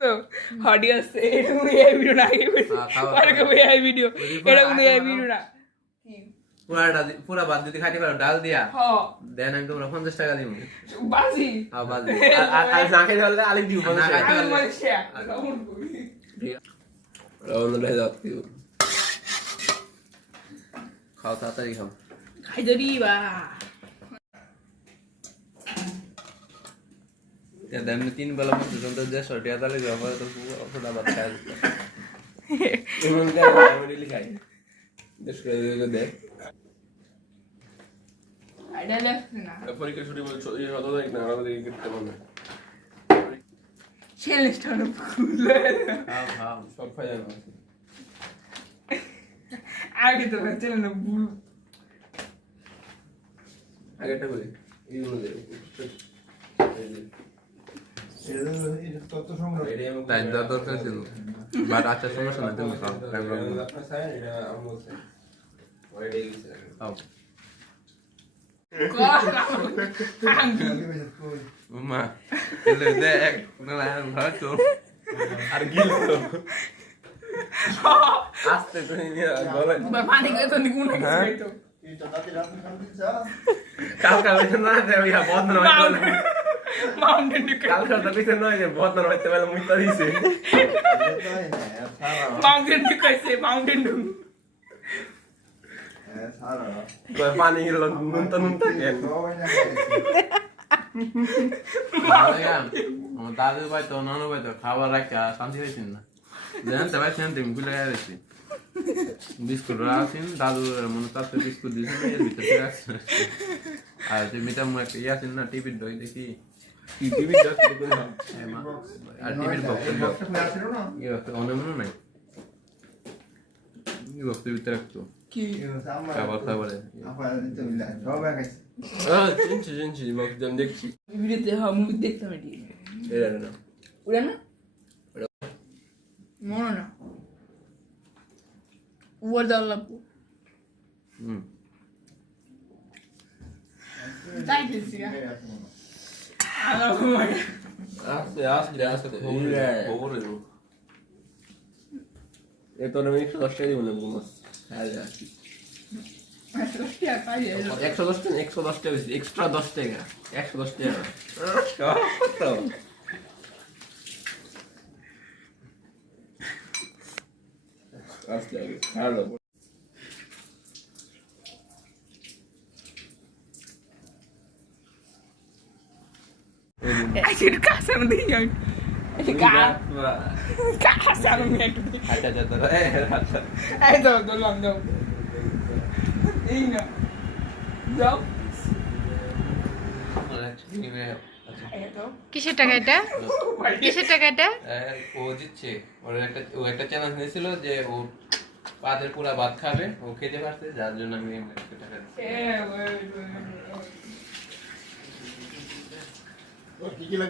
তো অডিয়েন্স এরকম এই ভিডিও না এই ভিডিও খাওয়া, এরকম এই ভিডিও এরকম পুরা ভিডিও না পুরাটা দি- পুরা বাদ যদি খাইতে পারো ডাল দিয়া দেন আমি তোমরা পঞ্চাশ টাকা দিব বাজি হ্যাঁ বাদ আর- না খেতে পারলে দিব পারলে খাও তাড়াতাড়ি খাও খাই যদি বা বেলা আমি ডেলি খাই দেশ করে দিয়ে দেখ আইডা লেফট না পরীক্ষা ছুটি বলে এই শত তারিখ না আমাদের করতে মনে চ্যালেঞ্জটা হলো খুলে খাও খাও সব খাই আগে তো চ্যালেঞ্জ ভুল এই অনুযায়ী তথ্য সংগ্রহ তাই দেওয়া দরকার ছিল। বাট আচ্ছা সমস্যা নাই তুমি খাও খাও। মা এলে দেখ না ভালো তো আর কি আস্তে নিয়ে পানি তো নিকুন তো কালকা হইছে না যে বন্ধ না হইতো মাউন্টেন ডিউ কালকা তো কিছু নয় যে না হইতে পারলে মুইতা দিছে মাউন্টেন ডিউ কইছে মাউন্টেন ডিউ নুন তো নুন থাকে আমার দাদু ভাই তো নানু ভাই তো খাবার রাখা শান্তি হয়েছিল না জানতে পারছেন তুমি ভুলে গেছি বিস্কুট রাখছেন দাদু মনে তাতে বিস্কুট দিয়েছিল এর ভিতরে আর যে মিটা মু একটা ইয়ে আছেন না টিভির দই দেখি টিভি দেখতে করে এই মা- আর টিভির বক্স ইয়ে বক্স অনেক মনে নাই এই বক্সের ভিতরে রাখতো কি খাবার খাবারে হ্যাঁ চিনছি চিনছি বক্স আমি দেখছি ভিডিওতে হ্যাঁ মুভি দেখতাম এটি এটা না উড়ে না মনে না উয়ার দাও লাগবো হুম তাই দিছি আলো মানে আস্তে আস্তে আস্তে খবরে এ তো আমি একশো দশ টাকা দিব না বোনাস হ্যাঁ একশো দশ টাকা একশো দশ টাকা এক্সট্রা দশ টাকা একশো দশ টাকা কত আস্তে আগে ভালো Asyik kasar nanti yang Asyik kasar nanti আচ্ছা আচ্ছা তোরা এ আচ্ছা Ayo tuh, tolong dong Ini Dong Ayo tuh কিসের টাকা এটা কিসের টাকা এটা ও দিচ্ছে ওর একটা ও একটা চ্যালেঞ্জ নিয়েছিল যে ও পাতের পুরা ভাত খাবে ও খেতে পারছে যার জন্য আমি টাকা দিচ্ছি। Porque aquí la